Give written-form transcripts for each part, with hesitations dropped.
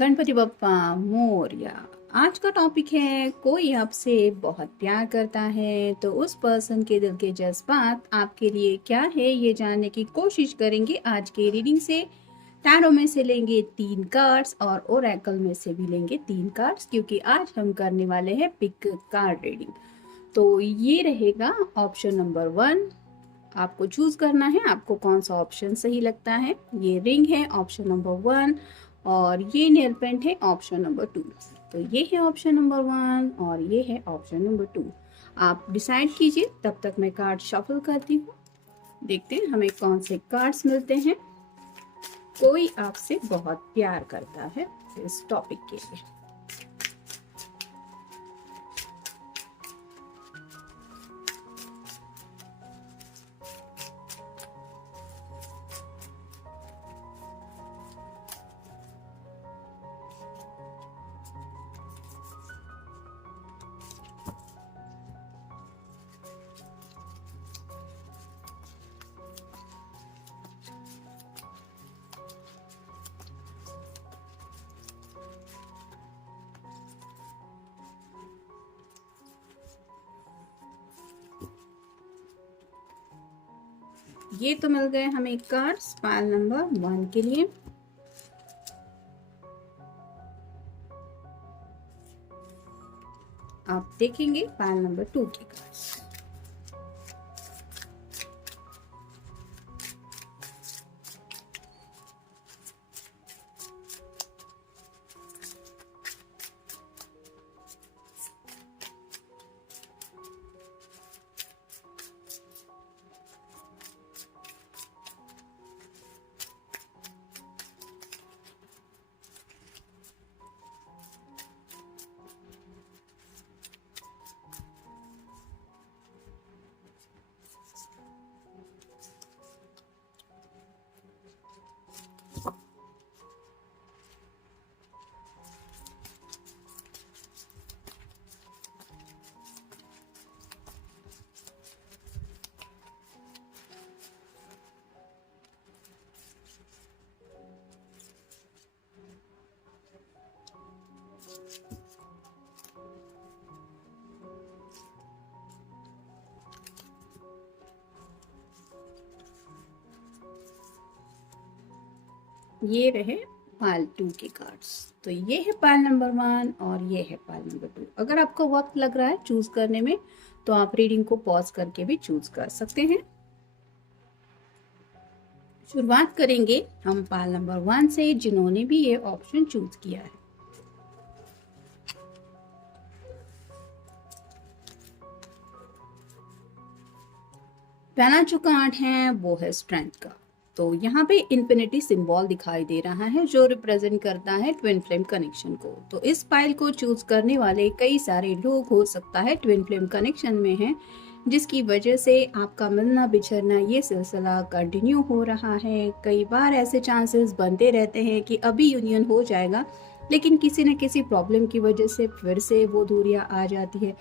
गणपति बप्पा मोरया। आज का टॉपिक है, कोई आपसे बहुत प्यार करता है तो उस पर्सन के दिल के जज्बात आपके लिए क्या है, ये जानने की कोशिश करेंगे आज के रीडिंग से। टैरो में से लेंगे 3 कार्ड्स और ओरेकल में से भी लेंगे 3 कार्ड्स, क्योंकि आज हम करने वाले हैं पिक कार्ड रीडिंग। तो ये रहेगा ऑप्शन नंबर 1। आपको चूज करना है आपको कौन सा ऑप्शन सही लगता है। ये रिंग है ऑप्शन नंबर 1 और ये नेल पेंट है ऑप्शन नंबर 2। तो ये है ऑप्शन नंबर 1 और ये है ऑप्शन नंबर 2। आप डिसाइड कीजिए, तब तक मैं कार्ड शफल करती हूँ। देखते हैं हमें कौन से कार्ड्स मिलते हैं। कोई आपसे बहुत प्यार करता है इस टॉपिक के लिए। ये तो मिल गए हमें कार्ड्स पाइल नंबर 1 के लिए। आप देखेंगे पाइल नंबर 2 के कार्ड्स। ये रहे पाइल 2 के कार्ड्स। तो ये है पाइल नंबर 1 और ये है पाइल नंबर 2। अगर आपको वक्त लग रहा है चूज करने में तो आप रीडिंग को पॉज करके भी चूज कर सकते हैं। शुरुआत करेंगे हम पाइल नंबर 1 से, जिन्होंने भी ये ऑप्शन चूज किया है। पहला जो कार्ड है वो है स्ट्रेंथ का। तो यहाँ पे इन्फिनिटी सिंबल दिखाई दे रहा है जो रिप्रेजेंट करता है ट्विन फ्लेम कनेक्शन को। तो इस पाइल को चूज करने वाले कई सारे लोग हो सकता है ट्विन फ्लेम कनेक्शन में हैं, जिसकी वजह से आपका मिलना बिछड़ना ये सिलसिला कंटिन्यू हो रहा है। कई बार ऐसे चांसेस बनते रहते हैं कि अभी यूनियन हो जाएगा, लेकिन किसी न किसी प्रॉब्लम की वजह से फिर से वो दूरियां आ जाती है।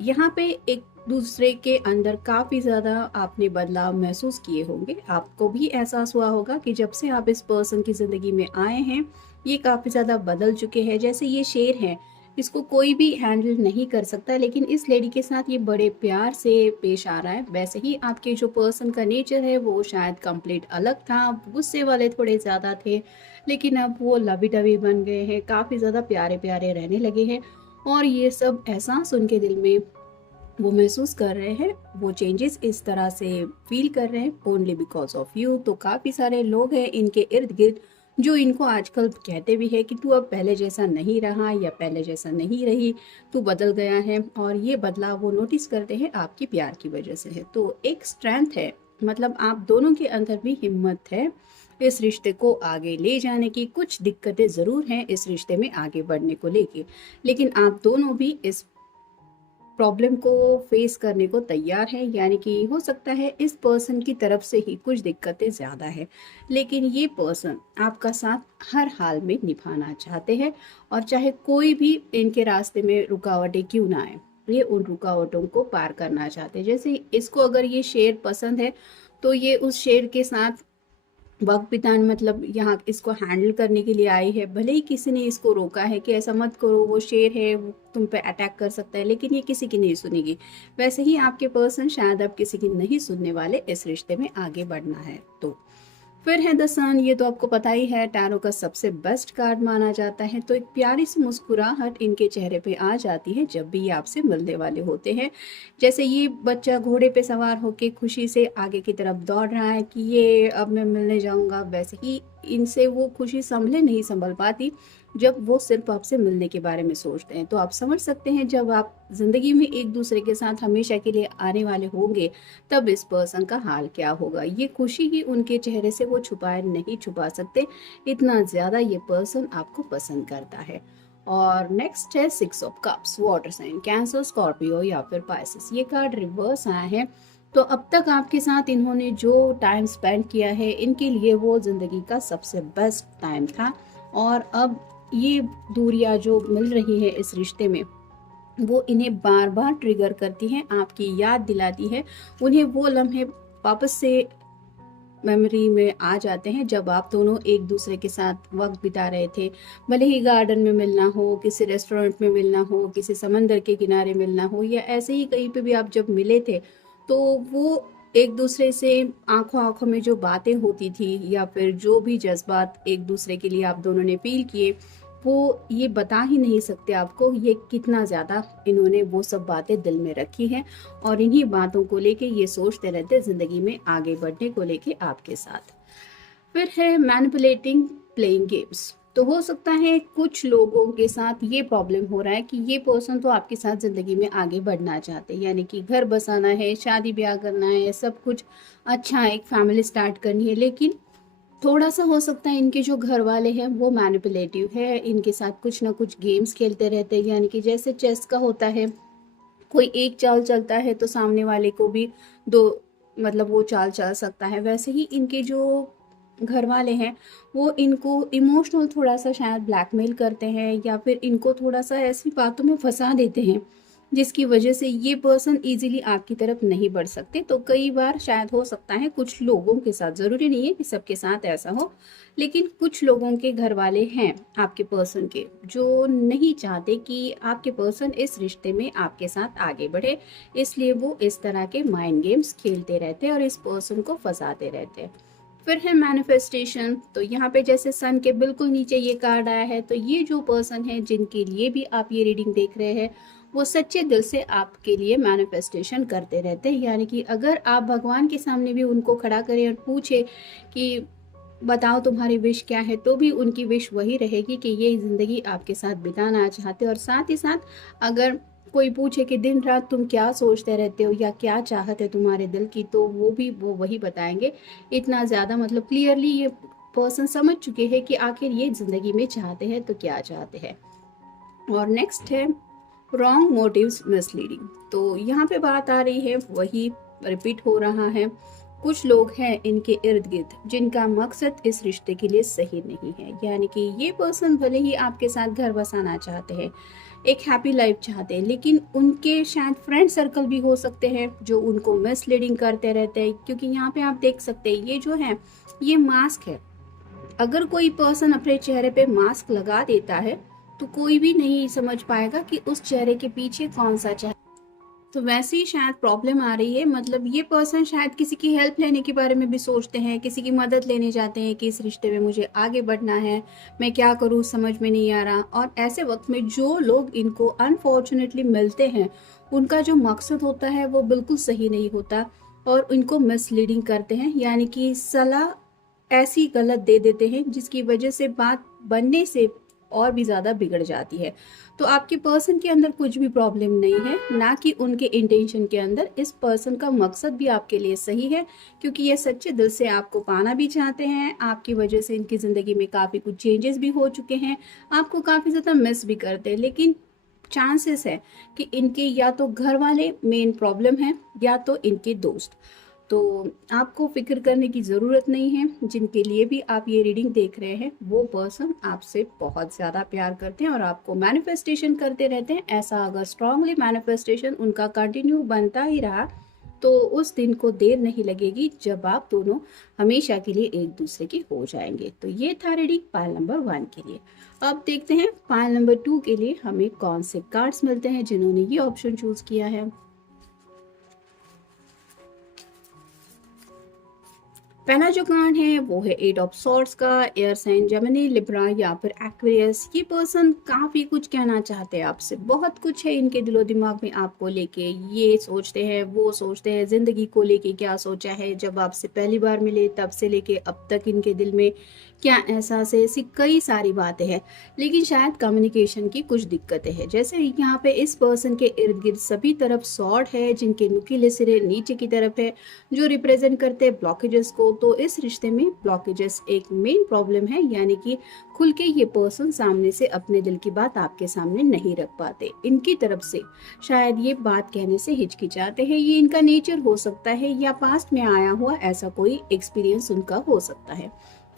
यहाँ पे एक दूसरे के अंदर काफ़ी ज़्यादा आपने बदलाव महसूस किए होंगे। आपको भी एहसास हुआ होगा कि जब से आप इस पर्सन की ज़िंदगी में आए हैं, ये काफ़ी ज़्यादा बदल चुके हैं। जैसे ये शेर है, इसको कोई भी हैंडल नहीं कर सकता, लेकिन इस लेडी के साथ ये बड़े प्यार से पेश आ रहा है। वैसे ही आपके जो पर्सन का नेचर है वो शायद कंप्लीट अलग था, गुस्से वाले थोड़े ज़्यादा थे, लेकिन अब वो लवी डवी बन गए हैं, काफ़ी ज़्यादा प्यारे प्यारे रहने लगे हैं। और ये सब एहसास उनके दिल में वो महसूस कर रहे हैं, वो चेंजेस इस तरह से फील कर रहे हैं ओनली बिकॉज ऑफ यू। तो काफ़ी सारे लोग हैं इनके इर्द गिर्द जो इनको आजकल कहते भी है कि तू अब पहले जैसा नहीं रहा या पहले जैसा नहीं रही, तू बदल गया है। और ये बदलाव वो नोटिस करते हैं आपकी प्यार की वजह से है। तो एक स्ट्रेंथ है, मतलब आप दोनों के अंदर भी हिम्मत है इस रिश्ते को आगे ले जाने की। कुछ दिक्कतें ज़रूर हैं इस रिश्ते में आगे बढ़ने को लेके, लेकिन आप दोनों भी इस प्रॉब्लम को फेस करने को तैयार है। यानी कि हो सकता है इस पर्सन की तरफ से ही कुछ दिक्कतें ज़्यादा है, लेकिन ये पर्सन आपका साथ हर हाल में निभाना चाहते हैं। और चाहे कोई भी इनके रास्ते में रुकावटें क्यों ना आए, ये उन रुकावटों को पार करना चाहते हैं। जैसे इसको अगर ये शेर पसंद है तो ये उस शेर के साथ वक्त बिताने मतलब यहाँ इसको हैंडल करने के लिए आई है। भले ही किसी ने इसको रोका है कि ऐसा मत करो, वो शेर है, वो तुम पे अटैक कर सकता है, लेकिन ये किसी की नहीं सुनेगी। वैसे ही आपके पर्सन शायद अब किसी की नहीं सुनने वाले, इस रिश्ते में आगे बढ़ना है। तो फिर है द सन, ये तो आपको पता ही है, टैरो का सबसे बेस्ट कार्ड माना जाता है। तो एक प्यारी सी मुस्कुराहट इनके चेहरे पे आ जाती है जब भी ये आपसे मिलने वाले होते हैं। जैसे ये बच्चा घोड़े पे सवार होके खुशी से आगे की तरफ दौड़ रहा है कि ये अब मैं मिलने जाऊंगा, वैसे ही इनसे वो खुशी संभले नहीं संभल पाती जब वो सिर्फ आपसे मिलने के बारे में सोचते हैं। तो आप समझ सकते हैं जब आप जिंदगी में एक दूसरे के साथ हमेशा के लिए आने वाले होंगे तब इस पर्सन का हाल क्या होगा। ये खुशी ही उनके चेहरे से वो छुपाए नहीं छुपा सकते, इतना ज्यादा ये पर्सन आपको पसंद करता है। और नेक्स्ट है 6 of cups, water sign, Cancer, Scorpio या फिर पाइसेस। ये कार्ड रिवर्स आया है। तो अब तक आपके साथ इन्होंने जो टाइम स्पेंड किया है, इनके लिए वो जिंदगी का सबसे बेस्ट टाइम था। और अब ये दूरियां जो मिल रही है इस रिश्ते में, वो इन्हें बार बार ट्रिगर करती हैं, आपकी याद दिलाती है। उन्हें वो लम्हे वापस से मेमोरी में आ जाते हैं जब आप दोनों एक दूसरे के साथ वक्त बिता रहे थे। भले ही गार्डन में मिलना हो, किसी रेस्टोरेंट में मिलना हो, किसी समंदर के किनारे मिलना हो, या ऐसे ही कहीं पे भी आप जब मिले थे, तो वो एक दूसरे से आंखों आंखों में जो बातें होती थी या फिर जो भी जज्बात एक दूसरे के लिए आप दोनों ने फील किए, वो ये बता ही नहीं सकते आपको ये कितना ज़्यादा इन्होंने वो सब बातें दिल में रखी हैं। और इन्हीं बातों को लेके ये सोचते रहते ज़िंदगी में आगे बढ़ने को लेके आपके साथ। फिर है मैनिपुलेटिंग, प्लेइंग गेम्स। तो हो सकता है कुछ लोगों के साथ ये प्रॉब्लम हो रहा है कि ये पर्सन तो आपके साथ ज़िंदगी में आगे बढ़ना चाहते हैं, यानी कि घर बसाना है, शादी ब्याह करना है, सब कुछ अच्छा, एक फैमिली स्टार्ट करनी है, लेकिन थोड़ा सा हो सकता है इनके जो घर वाले हैं वो मैनिपुलेटिव है, इनके साथ कुछ ना कुछ गेम्स खेलते रहते हैं। यानी कि जैसे चेस का होता है, कोई एक चाल चलता है तो सामने वाले को भी दो, मतलब वो चाल चल सकता है। वैसे ही इनके जो घर वाले हैं वो इनको इमोशनल थोड़ा सा शायद ब्लैकमेल करते हैं, या फिर इनको थोड़ा सा ऐसी बातों में फंसा देते हैं जिसकी वजह से ये पर्सन इजीली आपकी तरफ नहीं बढ़ सकते। तो कई बार शायद हो सकता है कुछ लोगों के साथ, ज़रूरी नहीं है कि सबके साथ ऐसा हो, लेकिन कुछ लोगों के घर वाले हैं आपके पर्सन के जो नहीं चाहते कि आपके पर्सन इस रिश्ते में आपके साथ आगे बढ़े, इसलिए वो इस तरह के माइंड गेम्स खेलते रहते हैं और इस पर्सन को फंसाते रहते हैं। फिर है मैनिफेस्टेशन। तो यहाँ पे जैसे सन के बिल्कुल नीचे ये कार्ड आया है, तो ये जो पर्सन है जिनके लिए भी आप ये रीडिंग देख रहे हैं, वो सच्चे दिल से आपके लिए मैनिफेस्टेशन करते रहते हैं। यानी कि अगर आप भगवान के सामने भी उनको खड़ा करें और पूछे कि बताओ तुम्हारी विश क्या है, तो भी उनकी विश वही रहेगी कि ये ज़िंदगी आपके साथ बिताना चाहते हैं। और साथ ही साथ अगर कोई पूछे कि दिन रात तुम क्या सोचते रहते हो या क्या चाहत है तुम्हारे दिल की, तो वो वही बताएंगे। इतना ज़्यादा मतलब क्लियरली ये पर्सन समझ चुके हैं कि आखिर ये ज़िंदगी में चाहते हैं तो क्या चाहते हैं। और नेक्स्ट है रॉन्ग मोटिव्स, मिसलीडिंग। तो यहाँ पे बात आ रही है, वही रिपीट हो रहा है। कुछ लोग हैं इनके इर्द गिर्द जिनका मकसद इस रिश्ते के लिए सही नहीं है। यानी कि ये पर्सन भले ही आपके साथ घर बसाना चाहते हैं, एक हैप्पी लाइफ चाहते हैं, लेकिन उनके शायद फ्रेंड सर्कल भी हो सकते हैं जो उनको मिसलीडिंग करते रहते हैं। क्योंकि यहाँ पे आप देख सकते हैं ये जो है ये मास्क है। अगर कोई पर्सन अपने चेहरे पे मास्क लगा देता है तो कोई भी नहीं समझ पाएगा कि उस चेहरे के पीछे कौन सा चेहरा। तो वैसे ही शायद प्रॉब्लम आ रही है, मतलब ये पर्सन शायद किसी की हेल्प लेने के बारे में भी सोचते हैं, किसी की मदद लेने जाते हैं कि इस रिश्ते में मुझे आगे बढ़ना है, मैं क्या करूँ समझ में नहीं आ रहा। और ऐसे वक्त में जो लोग इनको अनफॉर्चुनेटली मिलते हैं, उनका जो मकसद होता है वो बिल्कुल सही नहीं होता और इनको मिसलीडिंग करते हैं। यानी कि सलाह ऐसी गलत दे देते हैं जिसकी वजह से बात बनने से और भी ज़्यादा बिगड़ जाती है। तो आपके पर्सन के अंदर कुछ भी प्रॉब्लम नहीं है, ना कि उनके इंटेंशन के अंदर। इस पर्सन का मकसद भी आपके लिए सही है, क्योंकि ये सच्चे दिल से आपको पाना भी चाहते हैं। आपकी वजह से इनकी ज़िंदगी में काफ़ी कुछ चेंजेस भी हो चुके हैं, आपको काफ़ी ज़्यादा मिस भी करते हैं। लेकिन चांसेस है कि इनके या तो घर वाले मेन प्रॉब्लम है या तो इनके दोस्त। तो आपको फिक्र करने की ज़रूरत नहीं है। जिनके लिए भी आप ये रीडिंग देख रहे हैं वो पर्सन आपसे बहुत ज़्यादा प्यार करते हैं और आपको मैनिफेस्टेशन करते रहते हैं। ऐसा अगर स्ट्रांगली मैनिफेस्टेशन उनका कंटिन्यू बनता ही रहा तो उस दिन को देर नहीं लगेगी जब आप दोनों हमेशा के लिए एक दूसरे के हो जाएंगे। तो ये था रीडिंग पाइल नंबर 1 के लिए। अब देखते हैं पाइल नंबर 2 के लिए हमें कौन से कार्ड्स मिलते हैं जिन्होंने ये ऑप्शन चूज किया है। पहला जो कार्ड है वो है 8 ऑफ सॉर्ड्स का। एयर साइन जेमिनी, लिब्रा या फिर एक्वेरियस। ये पर्सन काफी कुछ कहना चाहते हैं आपसे, बहुत कुछ है इनके दिलो दिमाग में आपको लेके। ये सोचते हैं, वो सोचते हैं, जिंदगी को लेके क्या सोचा है जब आपसे पहली बार मिले तब से लेके अब तक इनके दिल में क्या एहसास है, ऐसी कई सारी बातें हैं। लेकिन शायद कम्युनिकेशन की कुछ दिक्कतें हैं। जैसे यहाँ पे इस पर्सन के इर्द गिर्द सभी तरफ सॉर्ड है जिनके नुकीले सिरे नीचे की तरफ है, जो रिप्रेजेंट करते हैं ब्लॉकेजेस को। तो इस रिश्ते में ब्लॉकेजेस एक मेन प्रॉब्लम है, यानी कि खुल के ये पर्सन सामने से अपने दिल की बात आपके सामने नहीं रख पाते। इनकी तरफ से शायद ये बात कहने से हिचकिचाते हैं। ये इनका नेचर हो सकता है या पास्ट में आया हुआ ऐसा कोई एक्सपीरियंस उनका हो सकता है।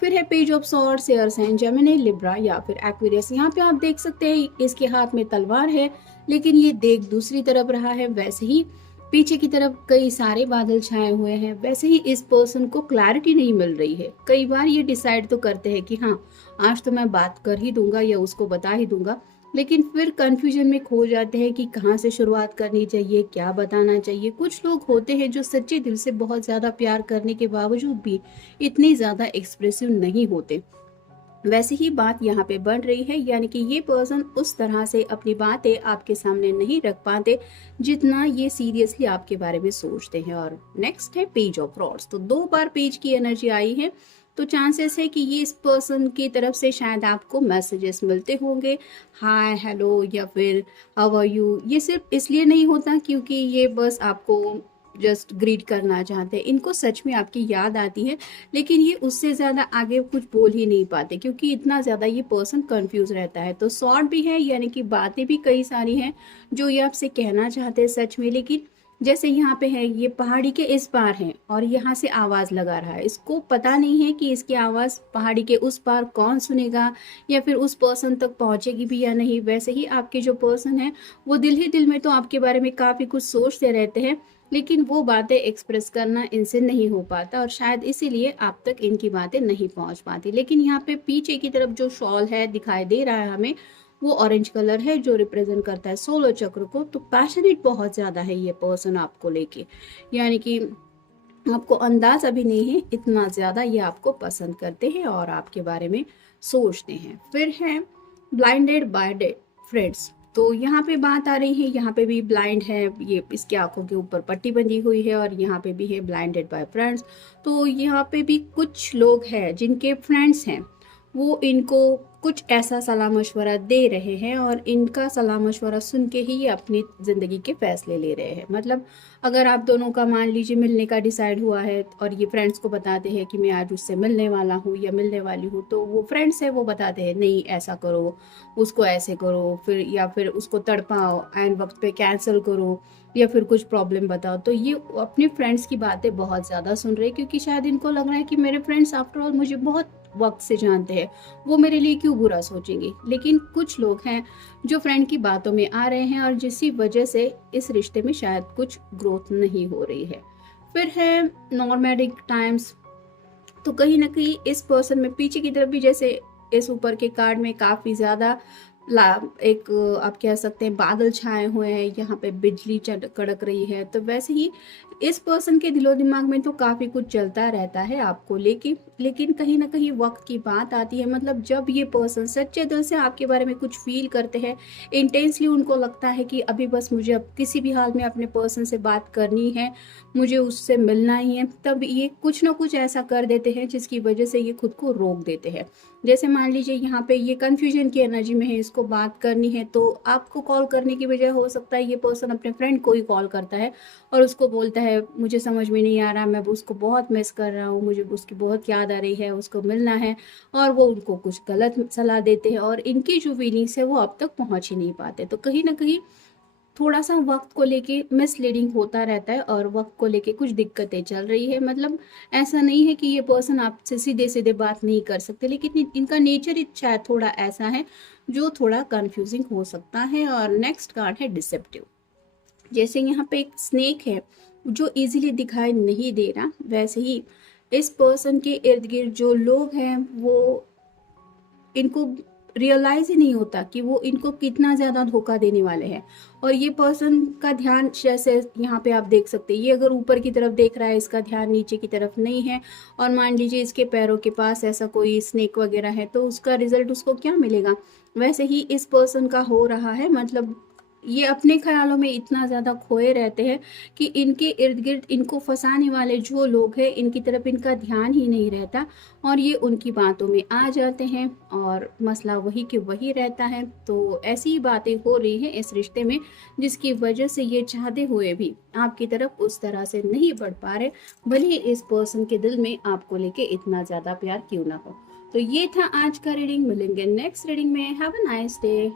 फिर है page of swords, air sign Gemini, Libra या फिर एक्वेरियस। यहाँ पे आप देख सकते हैं इसके हाथ में तलवार है, लेकिन ये देख दूसरी तरफ रहा है। वैसे ही पीछे की तरफ कई सारे बादल छाए हुए हैं। वैसे ही इस पर्सन को क्लैरिटी नहीं मिल रही है। कई बार ये डिसाइड तो करते हैं कि हाँ आज तो मैं बात कर ही दूंगा या उसको बता ही दूंगा, लेकिन फिर कंफ्यूजन में खो जाते हैं कि कहाँ से शुरुआत करनी चाहिए, क्या बताना चाहिए। कुछ लोग होते हैं जो सच्चे दिल से बहुत ज्यादा प्यार करने के बावजूद भी इतनी ज्यादा एक्सप्रेसिव नहीं होते। वैसे ही बात यहाँ पे बढ़ रही है, यानी कि ये पर्सन उस तरह से अपनी बातें आपके सामने नहीं रख पाते जितना ये सीरियसली आपके बारे में सोचते हैं। और नेक्स्ट है पेज ऑफ रॉड्स। तो 2 बार पेज की एनर्जी आई है, तो चांसेस है कि ये इस पर्सन की तरफ से शायद आपको मैसेजेस मिलते होंगे, हाय, हेलो या फिर हाउ आर यू। ये सिर्फ इसलिए नहीं होता क्योंकि ये बस आपको जस्ट ग्रीट करना चाहते हैं, इनको सच में आपकी याद आती है, लेकिन ये उससे ज्यादा आगे कुछ बोल ही नहीं पाते क्योंकि इतना ज्यादा ये पर्सन कंफ्यूज रहता है। तो शॉर्ट भी है, यानी कि बातें भी कई सारी हैं जो ये आपसे कहना चाहते हैं सच में, लेकिन जैसे यहाँ पे है ये पहाड़ी के इस पार है और यहाँ से आवाज लगा रहा है। इसको पता नहीं है कि इसकी आवाज पहाड़ी के उस पार कौन सुनेगा या फिर उस पर्सन तक पहुंचेगी भी या नहीं। वैसे ही आपके जो पर्सन है वो दिल ही दिल में तो आपके बारे में काफी कुछ सोचते रहते हैं, लेकिन वो बातें एक्सप्रेस करना इनसे नहीं हो पाता और शायद इसीलिए आप तक इनकी बातें नहीं पहुंच पाती। लेकिन यहाँ पे पीछे की तरफ जो शॉल है दिखाई दे रहा है हमें, वो ऑरेंज कलर है जो रिप्रेजेंट करता है सोलर चक्र को। तो पैशनेट बहुत ज्यादा है ये पर्सन आपको लेके, यानी कि आपको अंदाज अभी नहीं है, इतना ज्यादा ये आपको पसंद करते हैं और आपके बारे में सोचते हैं। फिर है ब्लाइंडेड बाय फ्रेंड्स। तो यहाँ पे बात आ रही है, यहाँ पे भी ब्लाइंड है, ये इसके आंखों के ऊपर पट्टी बंधी हुई है और यहाँ पे भी है ब्लाइंडेड बाय फ्रेंड्स। तो यहाँ पे भी कुछ लोग हैं जिनके फ्रेंड्स हैं, वो इनको कुछ ऐसा सलाह मशवरा दे रहे हैं और इनका सलाह मशवरा सुन के ही ये अपनी ज़िंदगी के फैसले ले रहे हैं। मतलब अगर आप दोनों का मान लीजिए मिलने का डिसाइड हुआ है और ये फ्रेंड्स को बताते हैं कि मैं आज उससे मिलने वाला हूँ या मिलने वाली हूँ, तो वो फ्रेंड्स है वो बताते हैं नहीं ऐसा करो, उसको ऐसे करो, फिर या फिर उसको तड़पाओ, एंड वक्त पे कैंसिल करो या फिर कुछ प्रॉब्लम बताओ। तो ये अपने फ्रेंड्स की बातें बहुत ज़्यादा सुन रहे हैं क्योंकि शायद इनको लग रहा है कि मेरे फ्रेंड्स आफ्टर ऑल मुझे बहुत वक्त से जानते हैं, वो मेरे लिए क्यों बुरा सोचेंगे। लेकिन कुछ लोग हैं जो फ्रेंड की बातों में आ रहे हैं और जिसकी वजह से इस रिश्ते में शायद कुछ ग्रोथ नहीं हो रही है। फिर है नॉर्मैटिक टाइम्स। तो कहीं ना कहीं इस पर्सन में पीछे की तरफ भी जैसे इस ऊपर के कार्ड में काफी ज्यादा एक आप कह सकते हैं बादल छाए हुए हैं, यहाँ पे बिजली कड़क रही है। तो वैसे ही इस पर्सन के दिलो दिमाग में तो काफी कुछ चलता रहता है आपको लेके, लेकिन कहीं ना कहीं वक्त की बात आती है। मतलब जब ये पर्सन सच्चे दिल से आपके बारे में कुछ फील करते हैं, इंटेंसली उनको लगता है कि अभी बस मुझे अब किसी भी हाल में अपने पर्सन से बात करनी है, मुझे उससे मिलना ही है, तब ये कुछ ना कुछ ऐसा कर देते हैं जिसकी वजह से ये खुद को रोक देते हैं। जैसे मान लीजिए यहाँ पे ये कंफ्यूजन की एनर्जी में है, इसको बात करनी है, तो आपको कॉल करने की बजाय हो सकता है ये पर्सन अपने फ्रेंड को ही कॉल करता है और उसको बोलता है मुझे समझ में नहीं आ रहा, मैं उसको बहुत मिस कर रहा हूँ, मुझे उसकी बहुत याद आ रही है, उसको मिलना है। और वो उनको कुछ गलत सलाह देते हैं और इनकी जो फीलिंग्स है वो अब तक पहुंच ही नहीं पाते। तो कहीं ना कहीं थोड़ा सा वक्त को लेके मिसलीडिंग होता रहता है और वक्त को लेके कुछ दिक्कतें चल रही है। मतलब ऐसा नहीं है कि ये पर्सन आपसे सीधे सीधे बात नहीं कर सकते, लेकिन इनका नेचर ही शायद थोड़ा ऐसा है जो थोड़ा कंफ्यूजिंग हो सकता है। और नेक्स्ट कार्ड है डिसेप्टिव। जैसे यहाँ पे एक स्नेक है, जो इजीली दिखाई नहीं दे रहा, वैसे ही इस पर्सन के इर्द गिर्द जो लोग हैं वो इनको रियलाइज ही नहीं होता कि वो इनको कितना ज्यादा धोखा देने वाले हैं। और ये पर्सन का ध्यान, जैसे यहाँ पे आप देख सकते हैं, ये अगर ऊपर की तरफ देख रहा है, इसका ध्यान नीचे की तरफ नहीं है, और मान लीजिए इसके पैरों के पास ऐसा कोई स्नेक वगैरह है, तो उसका रिजल्ट उसको क्या मिलेगा। वैसे ही इस पर्सन का हो रहा है, मतलब ये अपने ख्यालों में इतना ज़्यादा खोए रहते हैं कि इनके इर्द गिर्द इनको फंसाने वाले जो लोग हैं, इनकी तरफ इनका ध्यान ही नहीं रहता, और ये उनकी बातों में आ जाते हैं और मसला वही के वही रहता है। तो ऐसी ही बातें हो रही हैं इस रिश्ते में, जिसकी वजह से ये चाहते हुए भी आपकी तरफ उस तरह से नहीं बढ़ पा रहे, भले ही इस पर्सन के दिल में आपको लेके इतना ज़्यादा प्यार क्यों ना हो। तो ये था आज का रीडिंग। मिलेंगे नेक्स्ट रीडिंग में। Have a nice day.